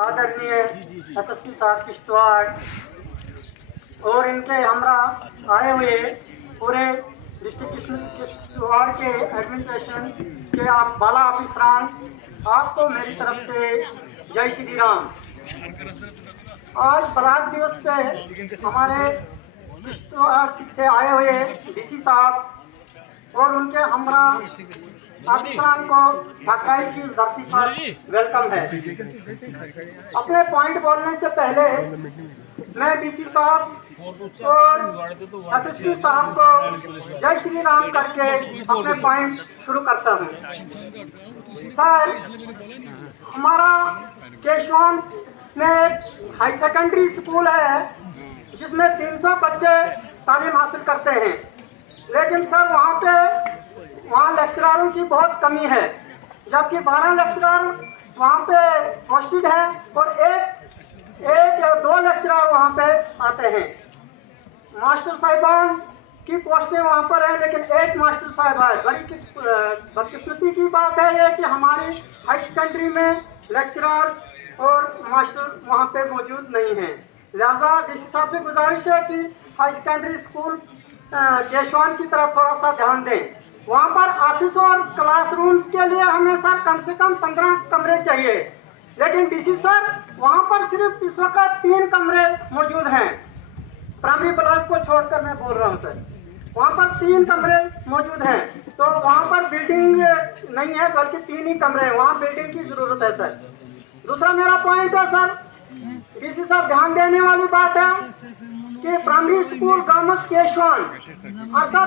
आदरणीय एसएसपी साहब किश्तवाड़ और इनके हमरा आए हुए पूरे डिस्ट्रिक्ट किश्तवाड़ के एडमिनिस्ट्रेशन के आप बाला ऑफिसरान, आपको मेरी तरफ से जय श्री राम। आज ब्लॉक दिवस पे हमारे किश्तवाड़ से आए हुए डीसी साहब और उनके हमरा पाकिस्तान को ढाकाई की धरती पर वेलकम है। अपने पॉइंट बोलने से पहले मैं डीसी साहब और एसएसपी साहब को जय श्री राम करके अपने पॉइंट शुरू करता हूँ। सर, हमारा केशवान में हाई सेकेंडरी स्कूल है जिसमें 300 बच्चे तालीम हासिल करते हैं, लेकिन सर वहाँ लेक्चररों की बहुत कमी है, जबकि 12 लेक्चरर वहाँ पे पोस्टेड है और एक या 2 लेक्चरर वहाँ पे आते हैं। मास्टर साहिबान की पोस्टें वहाँ पर है, लेकिन एक मास्टर साहिबा है। बड़ी बदकिस्मती की बात है ये कि हमारी हाई सेकेंडरी में लेक्चरर और मास्टर वहाँ पे मौजूद नहीं है। लिहाजा डीसी साहब से गुजारिश है कि हाई सेकेंडरी स्कूल केशवान की तरफ थोड़ा सा ध्यान दें। वहाँ पर ऑफिस और क्लासरूम्स के लिए हमें सर कम से कम 15 कमरे चाहिए, लेकिन डीसी सर वहाँ पर सिर्फ इस वक्त 3 कमरे मौजूद हैं। प्राइमरी ब्लॉक को छोड़कर मैं बोल रहा हूँ सर, वहाँ पर 3 कमरे मौजूद हैं, तो वहाँ पर बिल्डिंग नहीं है बल्कि 3 ही कमरे हैं। वहाँ बिल्डिंग की जरूरत है सर। दूसरा मेरा पॉइंट है सर, डीसी साहब ध्यान देने वाली बात है कि प्राइमरी स्कूल गामस केशवान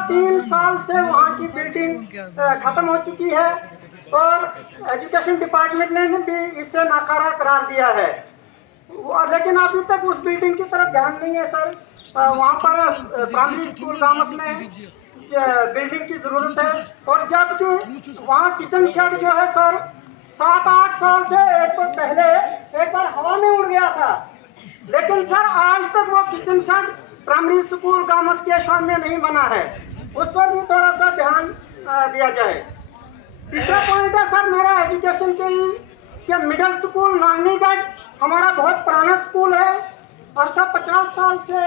3 साल से वहाँ की बिल्डिंग खत्म हो चुकी है और एजुकेशन डिपार्टमेंट ने भी इसे नाकारा करार दिया है, लेकिन अभी तक उस बिल्डिंग की तरफ ध्यान नहीं है सर। वहाँ पर प्राइमरी स्कूल गामस में बिल्डिंग की जरूरत है, और जबकि वहाँ किचन शेड जो है सर 7-8 साल से एक बार हवा में उड़ गया था, लेकिन सर आज तक वो किचन शेड प्राइमरी स्कूल गामस केशवान में नहीं बना है। उस पर भी थोड़ा सा ध्यान दिया जाए। तीसरा पॉइंट है सर मेरा एजुकेशन के मिडिल स्कूल नांगनीगढ़ हमारा बहुत पुराना स्कूल है और सब 50 साल से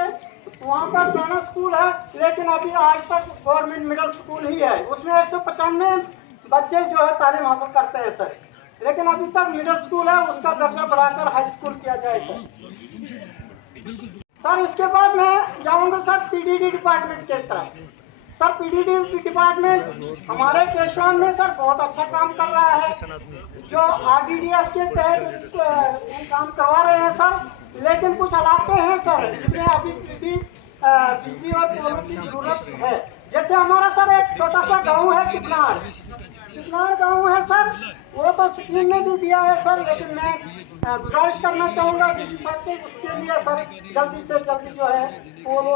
वहाँ पर पुराना स्कूल है, लेकिन अभी आज तक गवर्नमेंट मिडिल स्कूल ही है। उसमें 195 बच्चे जो है तालीम हासिल करते हैं सर, लेकिन अभी तक मिडिल स्कूल है, उसका दर्जा बढ़ाकर हाई स्कूल किया जाए सर। इसके बाद मैं जाऊंगा सर पीडीडी डिपार्टमेंट की तरफ। सर पीडीडी डिपार्टमेंट हमारे केशवान में सर बहुत अच्छा काम कर रहा है, जो आरडीडीएस के तहत काम करवा रहे हैं सर, लेकिन कुछ इलाके हैं सर जिसमें अभी बिजली और पोलो की जरूरत है। जैसे हमारा सर एक छोटा सा गाँव है कितनार गाँव है सर, वो तो स्कीम में भी दिया है सर, लेकिन मैं गुजारिश करना चाहूँगा डीसी साहब से उसके लिए सर जल्दी से जल्दी जो है पोलो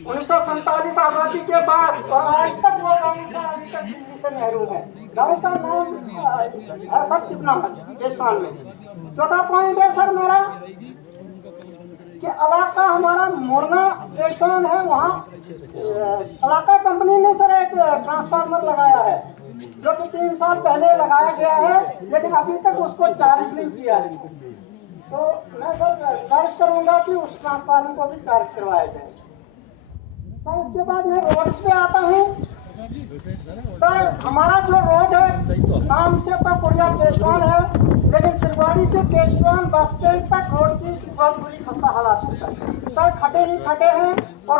1947 आज़ादी के बाद और आज तक वो गाँव अभी तक बिजली से महरूम है। गाँव का नाम है सर कितना केशवान में। चौथा पॉइंट है सर मेरा कि इलाका हमारा मोरना केशवान है, वहाँ इलाका कंपनी ने सर एक ट्रांसफार्मर लगाया है जो कि 3 साल पहले लगाया गया है, लेकिन अभी तक उसको चार्ज नहीं किया है। तो मैं सर गुजारिश करूँगा कि उस ट्रांसफार्मर को भी चार्ज करवाया जाए। सर इसके बाद मैं रोड पे आता हूँ सर। हमारा जो रोड है नाम से तो पुड़िया केशवान है, लेकिन सिरवाड़ी से केशवान बस स्टैंड तक रोड की बहुत बुरी खस्ता हालात है सर। खड्डे ही खड्डे हैं और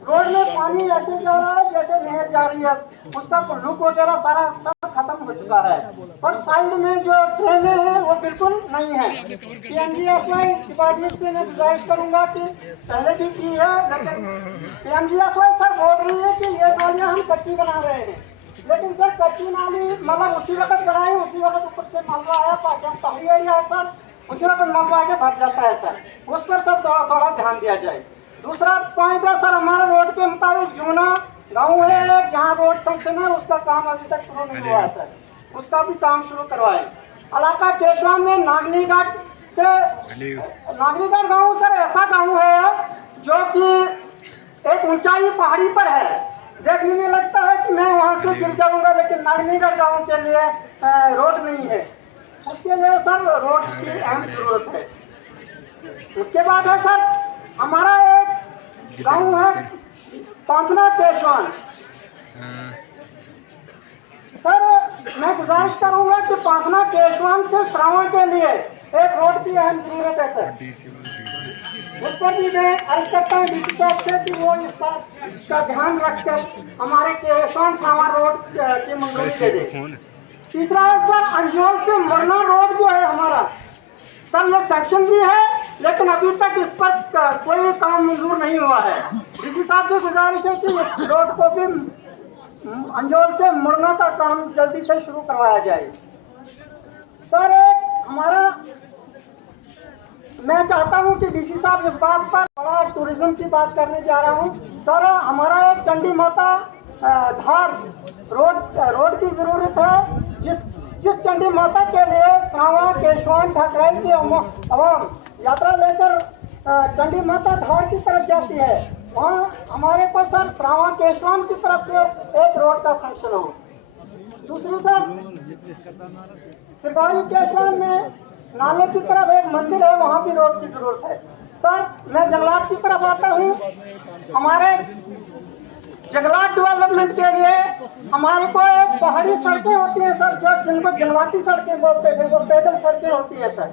रोड में पानी ऐसे जा रहा है जैसे नहर जा रही है, उसका लुक वगैरह सारा सब खत्म हो चुका है, और साइड में जो ट्रेनें हैं वो बिल्कुल नहीं है। पीएमजीएसवाई डिपार्टमेंट से मैं गुजारिश करूंगा कि पहले भी की है, लेकिन पीएमजीएसवाई सर बोल रही है कि ये नालियाँ हम कच्ची बना रहे हैं, लेकिन सर कच्ची नाली मतलब उसी वक्त बनाई, उसी वक्त ऊपर से मलबा है, जब पहली एरिया है सर उसी वक्त मलबा के भर जाता है सर, उस पर सब थोड़ा ध्यान दिया जाए। दूसरा पॉइंट है सर हमारे रोड के मुताबिक जूना गाँव है जहाँ रोड सेंक्शन है, उसका काम अभी तक शुरू नहीं हुआ है सर, उसका भी काम शुरू करवाएं। इलाका केशवान में नागनीगढ़ गाँव सर ऐसा गाँव है जो कि एक ऊंचाई पहाड़ी पर है, देखने में लगता है कि मैं वहाँ से गिर जाऊंगा, लेकिन नागनीगढ़ गाँव के लिए रोड नहीं है। उसके लिए सर रोड की इसके बाद है सर हमारा एक गांव है पांचना केशवान। सर मैं गुजारिश करूंगा कि पांचना केशवान से श्रावण के लिए एक रोड की अहम जरूरत है सर। उस पर भी मैं अर्ज करता हूँ डीसी साहब से कि वो इस बात का ध्यान रखकर हमारे केशवान श्रावण रोड की मंजूरी दे दे। तीसरा है सर अंजोल से मुरना रोड जो है हमारा सर ये सेक्शन भी है लेकिन अभी तक इस पर कोई काम मंजूर नहीं हुआ है। डीसी साहब से गुजारिश है कि इस रोड को भी अंजोल से मुरना का काम जल्दी से शुरू करवाया जाए। सर एक हमारा मैं चाहता हूं कि डीसी साहब इस बात पर बड़ा टूरिज्म की बात करने जा रहा हूं। सर हमारा एक चंडी माता धार रोड की जरूरत है जिस चंडी माता के लिए सावा केशवान ठाकराई की अवाम यात्रा लेकर चंडी माता धार की तरफ जाती है। वहाँ हमारे को सर श्रावण केशवान की तरफ से एक रोड का सैंक्शन हो। दूसरी सर सिरवारी केशवान में नाले की तरफ एक मंदिर है वहाँ भी रोड की जरूरत है। सर मैं जंगलात की तरफ आता हूँ। हमारे जंगलात डेवलपमेंट के लिए हमारे को एक पहाड़ी सड़कें होती हैं सर जो जिनको जनवाती सड़कें बोलते थे वो पैदल सड़कें होती है सर।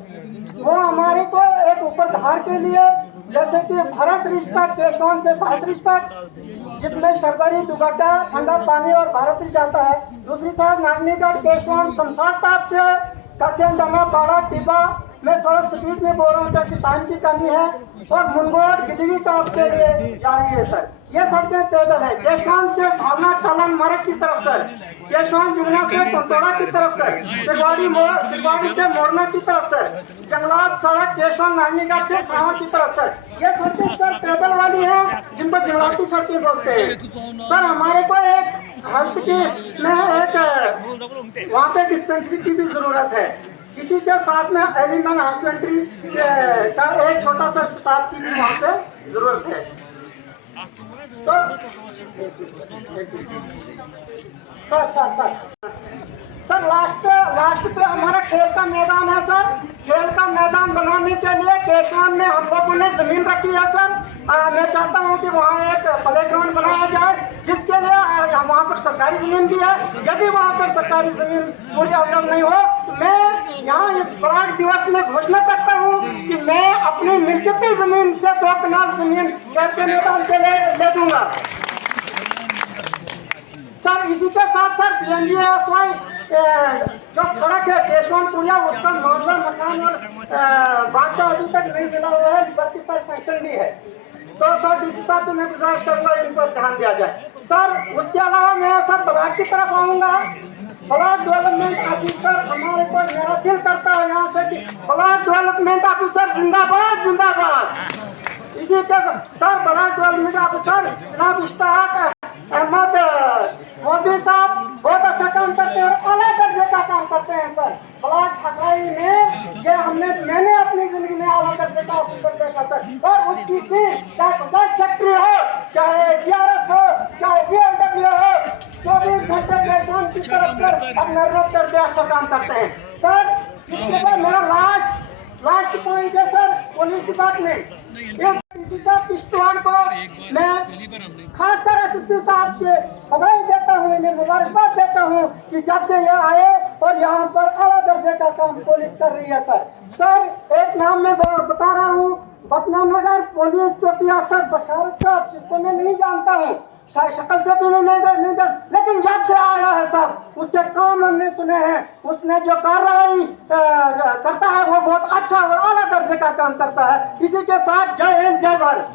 वो हमारे को एक ऊपर धार के लिए जैसे कि भारत रिज तक केशवान से भारत रिज तक जिसमें शरबरी दुगड्डा ठंडा पानी और भारत रिज आता है। दूसरी साइड नागनीगढ़ केशवान शमशाद टाप से कसियंदमा बाड़ा टिब्बा मैं थोड़ा स्पीड में बोल रहा हूँ क्योंकि टाइम की कमी है और मुंगोर गिलवी टॉप के लिए जा रही है सर। ये सड़कें पैदल है केशवान से भावना चालन मरक की तरफ सर, केशवान जुमना से टोटोड़ा की तरफ सर, सिरवाड़ी से मोरना की तरफ सर, जंगलात सड़क केशवान नागनीगढ़ से श्रावण की तरफ सर। ये सड़कें सर पैदल वाली है जिनको जंगलाती सड़कें बोलते हैं। सर हमारे को एक हेल्थ की में एक वहाँ पे डिस्पेंसरी की भी जरूरत है। इसी के साथ में एलिमन हॉस्पिटल का एक छोटा सा अस्पताल की भी वहाँ पे जरूरत है। तो सर लास्ट पे हमारा खेल का मैदान है सर। खेल का मैदान बनाने के लिए केशवान में हम लोगों ने जमीन रखी है सर। मैं चाहता हूं कि वहाँ एक प्ले ग्राउंड बनाया जाए जिसके लिए वहाँ पर सरकारी जमीन भी है। यदि वहाँ पर सरकारी जमीन मुझे अवगत नहीं हो तो मैं यहाँ इस पराग दिवस में घोषणा करता हूँ कि मैं अपनी मिलकती जमीन से 2 कनाल जमीन खेल के मैदान के लिए ले दूंगा सर। इसी के साथ सर PNGSY जो सड़क है केशवानपुरिया उसका मामला मकान और बात अभी तक नहीं मिला हुआ है बल्कि सर सैंक्शन भी है। तो सर डीसी साहब से मैं गुजारिश करूंगा इन पर ध्यान दिया जाए सर। उसके अलावा मैं सर ब्लॉक की तरफ आऊंगा। ब्लॉक डेवलपमेंट ऑफिसर हमारे को मेरा दिल करता है यहाँ से कि ब्लॉक डेवलपमेंट ऑफिसर जिंदाबाद जिंदाबाद। इसी के सर ब्लॉक डेवलपमेंट ऑफिसर जनाब इश्ताक अहमद मोदी साहब बहुत अच्छा काम करते हैं और अला दर्जे का काम करते हैं सर। ब्लॉक ठाकराई में ये मैंने अपनी जिंदगी में अला दर्जे का ऑफिसर देखा सर। और उसकी चाहे पंचायत सेक्रेटरी हो चाहे DRS हो चाहे BLW हो 24 घंटे केशवान की तरफ कर अब निर्भर करके अच्छा काम करते हैं सर। इसके बाद मेरा लास्ट पॉइंट है सर पुलिस डिपार्टमेंट किश्तवाड़ को मैं खासकर SSP साहब के बधाई देता हूँ इन्हें मुबारकबाद देता हूँ कि जब से ये आए और यहाँ पर आला दर्जे का काम पुलिस कर रही है सर। एक नाम मैं बता रहा हूँ बटनानगर पुलिस चौकी अफसर बशारत साहब जिसको मैं नहीं जानता हूँ शायद शक्ल से भी नहीं लेकिन जब से आया है साहब उसके काम हमने सुने हैं। उसने जो कार्रवाई करता है वो बहुत अच्छा और आला दर्जे का काम करता है। इसी के साथ जय हिंद जय भारत।